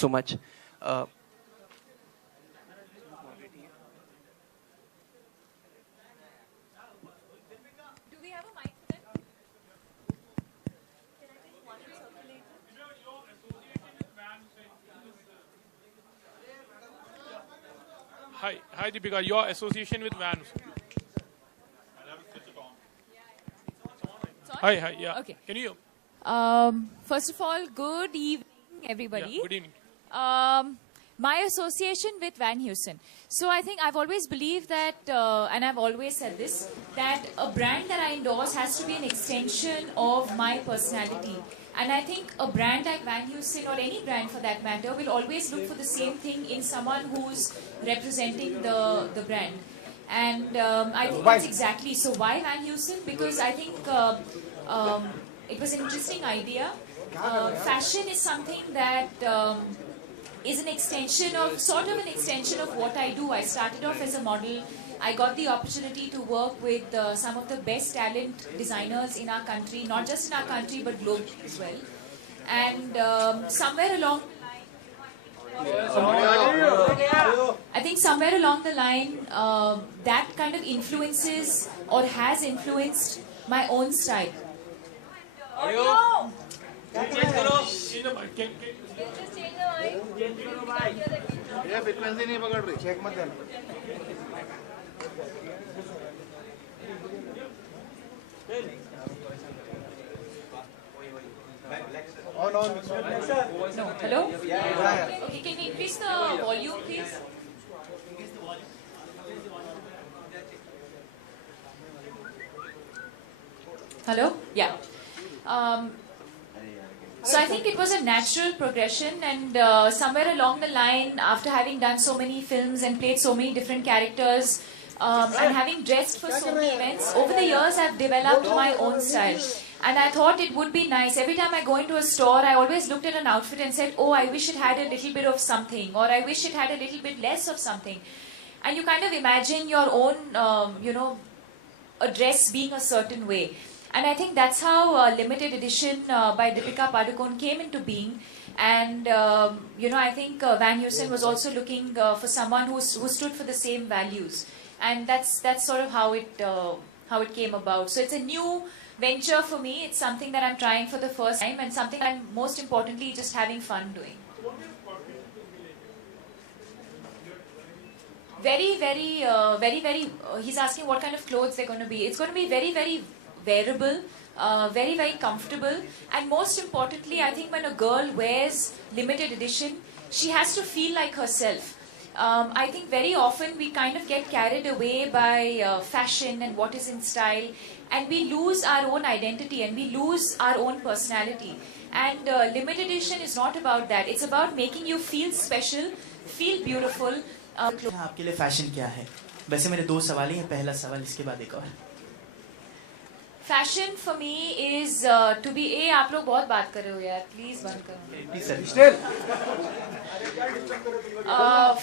so much. Hi Deepika, your association with Van. Hi, yeah. Okay. Can you? First of all, good evening, everybody. Yeah, good evening. My association with Van Heusen. So I think I've always believed that, and I've always said this, that a brand that I endorse has to be an extension of my personality. And I think a brand like Van Heusen, or any brand for that matter, will always look for the same thing in someone who's representing the brand. And I think that's exactly. So why Van Heusen? Because I think it was an interesting idea. Fashion is something that is an extension of, sort of an extension of what I do. I started off as a model. I got the opportunity to work with some of the best talent designers in our country, not just in our country but globally as well. And somewhere along the line, that kind of influences or has influenced my own style. No. Hello? Okay, can we increase the volume, please? Hello? Yeah. So I think it was a natural progression, and somewhere along the line, after having done so many films and played so many different characters, and having dressed for so many events, over the years I've developed my own style. And I thought it would be nice. Every time I go into a store, I always looked at an outfit and said, oh, I wish it had a little bit of something, or I wish it had a little bit less of something. And you kind of imagine your own, a dress being a certain way. And I think that's how limited edition by Deepika Padukne came into being. And, I think Van Heusen was also looking for someone who stood for the same values. And that's sort of how it came about. So it's a new venture for me. It's something that I'm trying for the first time, and something I'm most importantly just having fun doing. Very, he's asking what kind of clothes they're going to be. It's going to be very, very wearable, very, very comfortable, and most importantly, I think when a girl wears limited edition, she has to feel like herself. I think very often we kind of get carried away by fashion and what is in style, and we lose our own identity and we lose our own personality. And limited edition is not about that. It's about making you feel special, feel beautiful. आपके लिए fashion क्या है? वैसे मेरे दो सवाल ही हैं. पहला सवाल इसके बाद एक और. Fashion for me is to be a. आप लोग बहुत बात कर रहे हो यार. Please बंद करो. Please sir.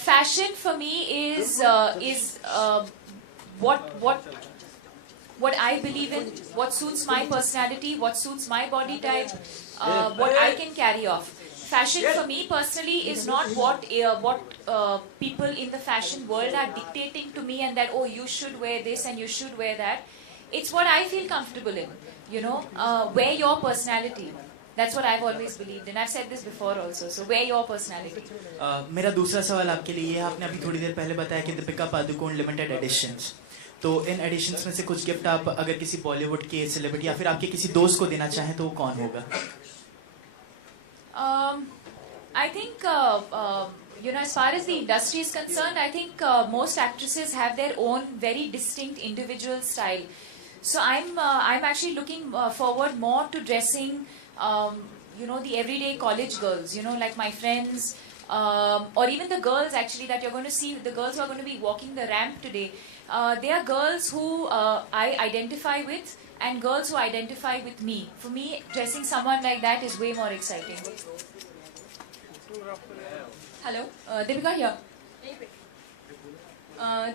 Fashion for me is what I believe in, what suits my personality, what suits my body type, what I can carry off. Fashion for me personally is not what people in the fashion world are dictating to me, and that, oh, you should wear this and you should wear that. It's what I feel comfortable in, wear your personality. That's what I've always believed, and I've said this before also. So wear your personality. मेरा दूसरा सवाल आपके लिए ये है, आपने अभी थोड़ी देर पहले बताया कि दीपिका पादुकोण लिमिटेड एडिशंस, तो इन एडिशंस में से कुछ गिफ्ट आप अगर किसी बॉलीवुड के सेलिब्रिटी या फिर आपके किसी दोस्त को देना चाहें तो वो कौन होगा? I think as far as the industry is concerned, I think most actresses have their own very distinct individual style. So I'm actually looking forward more to dressing the everyday college girls, like my friends, or even the girls actually that you're going to see, the girls who are going to be walking the ramp today. They are girls who I identify with, and girls who identify with me. For me, dressing someone like that is way more exciting. Hello, Deepika here.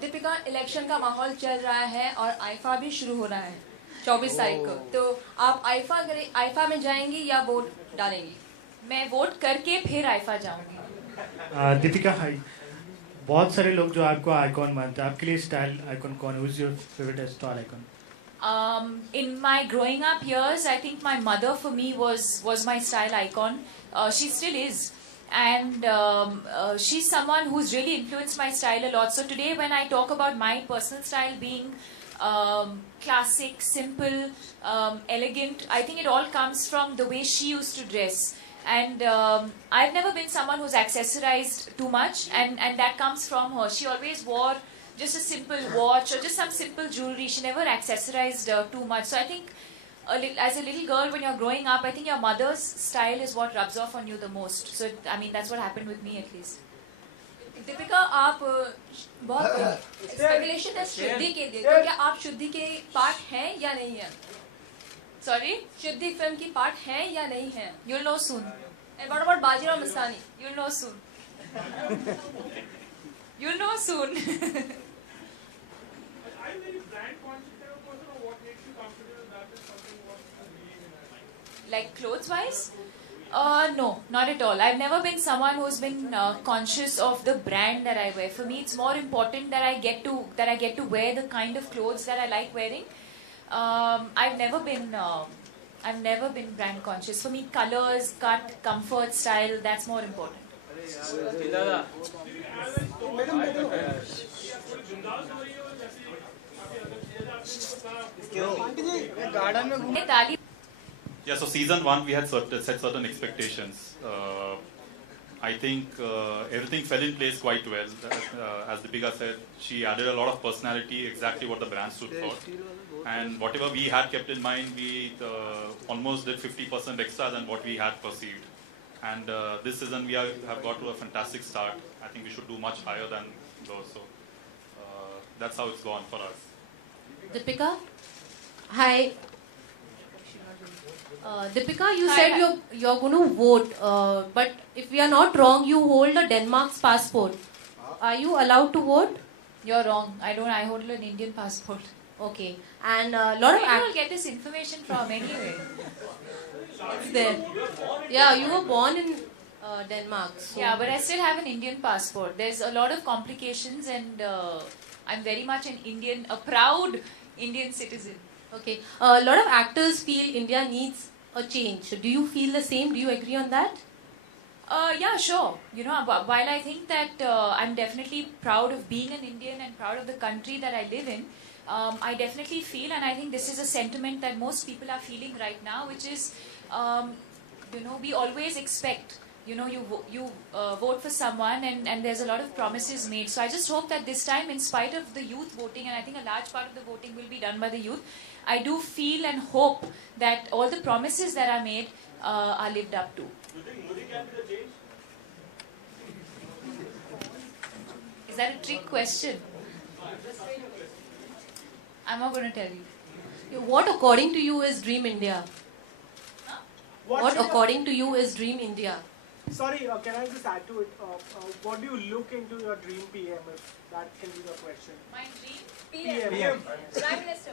Deepika, election का माहौल चल रहा है और IIFA भी शुरू हो रहा है 24 तारीख को, तो आप आईफा में जाएंगी या वोट डालेंगी? मैं वोट करके फिर आईफा जाऊंगी. दीपिका हाई बहुत सारे लोग जो आपको आइकॉन मानते हैं आपके लिए स्टाइल आइकॉन कौन है who's your favorite style icon In my growing up years, I think my mother for me was my style icon. She still is. And she's someone who's really influenced my style a lot. So today when I talk about my personal style being classic, simple, elegant, I think it all comes from the way she used to dress. And I've never been someone who's accessorized too much, and that comes from her. She always wore just a simple watch or just some simple jewelry. She never accessorized too much. So I think as a little girl when you're growing up, I think your mother's style is what rubs off on you the most. So I mean that's what happened with me at least. Deepika आप बहुत speculation है शुद्धि के लिए, तो क्या आप शुद्धि के पार्ट हैं या नहीं है? Sorry? शुद्धि फिल्म की पार्ट हैं या नहीं है? You'll know soon. And what about Bajirao Mastani? You'll know soon. You'll know soon. Are you very brand conscious type of person, or what makes you comfortable that is something what you believe in? Like clothes wise? No, not at all. I've never been someone who's been conscious of the brand that I wear. For me, it's more important that I get to wear the kind of clothes that I like wearing. I've never been brand conscious. For me, colors, cut, comfort, style, that's more important. Yeah, so season 1 we had set certain expectations. I think everything fell in place quite well. As Deepika said, she added a lot of personality, exactly what the brand stood for. And whatever we had kept in mind, we almost did 50% extra than what we had perceived. And this season we have got to a fantastic start. I think we should do much higher than those. So that's how it's gone for us. Deepika? Hi. Deepika, you Hi, said hi. you're going to vote, but if we are not wrong, you hold a Denmark's passport. Are you allowed to vote? You're wrong. I don't. I hold an Indian passport. Okay. And a lot of Where do you get this information from anyway? actors there. Yeah, you were born in Denmark. So. Yeah, but I still have an Indian passport. There's a lot of complications, and I'm very much an Indian, a proud Indian citizen. Okay. A lot of actors feel India needs a change. Do you feel the same? Do you agree on that? Yeah, sure. You know, while I think that I'm definitely proud of being an Indian and proud of the country that I live in, I definitely feel, and I think this is a sentiment that most people are feeling right now, which is, you know, we always expect, you know, you vote for someone, and there's a lot of promises made. So I just hope that this time, in spite of the youth voting, and I think a large part of the voting will be done by the youth, I do feel and hope that all the promises that are made are lived up to. Is that a trick question? I'm not going to tell you. What according to you is Dream India? Huh? What according to you is Dream India? Sorry, can I just add to it? What do you look into your dream PM, if that can be the question? My dream? PM. PM. Prime Minister.